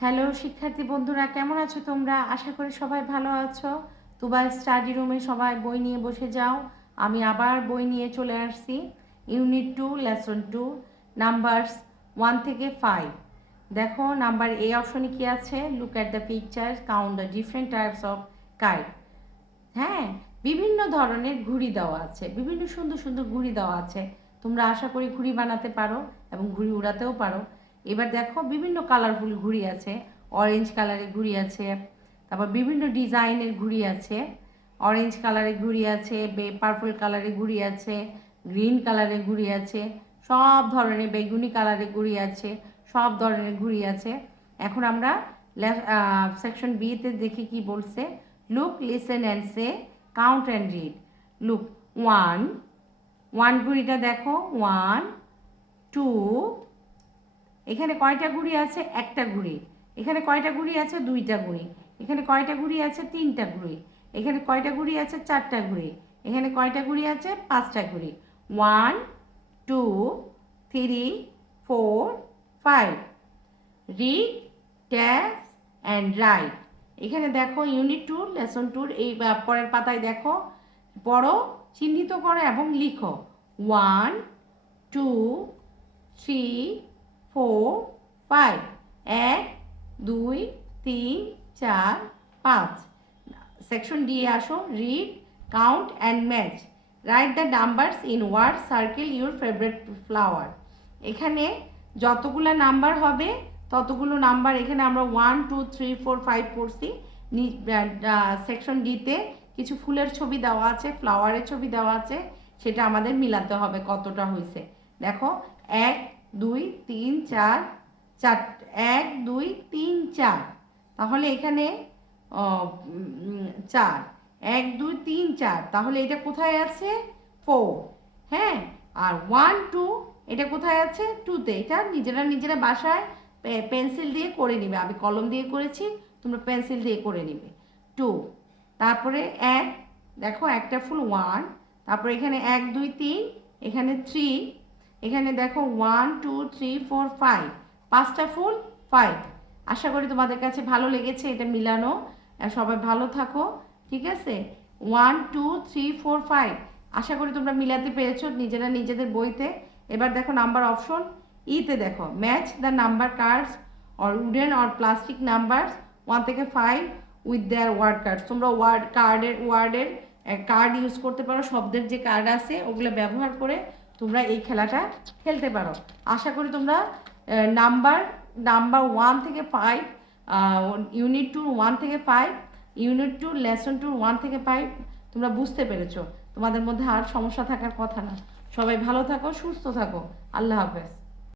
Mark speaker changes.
Speaker 1: Hello শিক্ষার্থী বন্ধুরা, কেমন আছো তোমরা? আশা করি সবাই ভালো আছো। তুবা স্টাডি রুমে সবাই বই নিয়ে বসে যাও। আমি আবার বই নিয়ে চলে আসছি। Unit two lesson two numbers one থেকে ফাইভ দেখো নাম্বার এ অপশনে কি আছে? Look at the picture count the different types of kite হ্যাঁ বিভিন্ন ধরনের ঘুড়ি দেওয়া আছে। বিভিন্ন সুন্দর সুন্দর ঘুড়ি দেওয়া আছে। তোমরা আশা করি ঘুড়ি বানাতে পারো এবং ঘুড়ি উড়াতেও পারো। এবার দেখো বিভিন্ন কালারফুল ঘুড়ি আছে অরেঞ্জ কালারের ঘুড়ি আছে, তারপর বিভিন্ন ডিজাইনের ঘুড়ি আছে অরেঞ্জ কালারের ঘুড়ি আছে, বে পার্পল কালারের ঘুড়ি আছে গ্রিন কালারের ঘুড়ি আছে, সব ধরনের বেগুনি কালারের ঘুড়ি আছে, সব ধরনের ঘুড়ি আছে। এখন আমরা সেকশন বিতে দেখি কি বলছে। Look listen and say count and read look one one ঘুড়িটা দেখো ওয়ান টু এখানে কয়টা ঘুড়ি আছে? একটা ঘুড়ি এখানে কয়টা ঘুড়ি আছে? দুইটা ঘুড়ি এখানে কয়টা ঘুড়ি আছে? তিনটা ঘুড়ি এখানে কয়টা ঘুড়ি আছে? চারটা ঘুড়ি এখানে কয়টা ঘুড়ি আছে? পাঁচটা ঘুড়ি one, two, three, four, five. Read, trace, and write. এখানে দেখো ইউনিট টু লেসন টুর, এই পরের পাতায় দেখো। পড়ো, চিহ্নিত করো এবং লিখো। One, two, three four five এক, দুই, তিন, চার, পাঁচ। সেকশন ডি আসো read count and match write the numbers in word circle your favourite flower এখানে যতগুলো নাম্বার হবে, ততগুলো নাম্বার এখানে আমরা one two three four five পড়ছি। সেকশন ডিতে কিছু ফুলের ছবি দেওয়া আছে ফ্লাওয়ারের ছবি দেওয়া আছে, সেটা আমাদের মিলাতে হবে কতটা হয়েছে। দেখো, এক দুই, তিন, চার চার, এক, দুই, তিন, চার। তাহলে এখানে চার। এক, দুই, তিন, চার। তাহলে এটা কোথায় আছে? ফোর হ্যাঁ? আর ওয়ান টু এটা কোথায় আছে? টুতে এটা নিজেরা নিজেরা বাসায় পেন্সিল দিয়ে করে নিবে। আমি কলম দিয়ে করেছি, তোমরা পেন্সিল দিয়ে করে নিবে। টু তারপরে এক। দেখো, একটা ফুল ওয়ান তারপরে এখানে এক, দুই, তিন। এখানে থ্রি এখানে দেখো one two three four five পাঁচটা ফুল ফাইভ আশা করি তোমাদের কাছে ভালো লেগেছে এটা মিলানো। সবাই ভালো থাকো, ঠিক আছে? One two three four five আশা করি তোমরা মিলাতে পেরেছ নিজেরা নিজেদের বইতে। এবার দেখো নাম্বার অপশন ইতে দেখো match the number cards or wooden or plastic numbers one থেকে five with their word card তোমরা ওয়ার্ড কার্ডের ওয়ার্ডের কার্ড ইউজ করতে পারো, শব্দের যে কার্ড আছে, ওগুলো ব্যবহার করে তোমরা এই খেলাটা খেলতে পারো। আশা করি তোমরা নাম্বার নাম্বার ওয়ান থেকে ফাইভ ইউনিট টু ওয়ান থেকে five unit two lesson two one থেকে ফাইভ তোমরা বুঝতে পেরেছ। তোমাদের মধ্যে আর সমস্যা থাকার কথা না। সবাই ভালো থাকো, সুস্থ থাকো। আল্লাহ হাফেজ।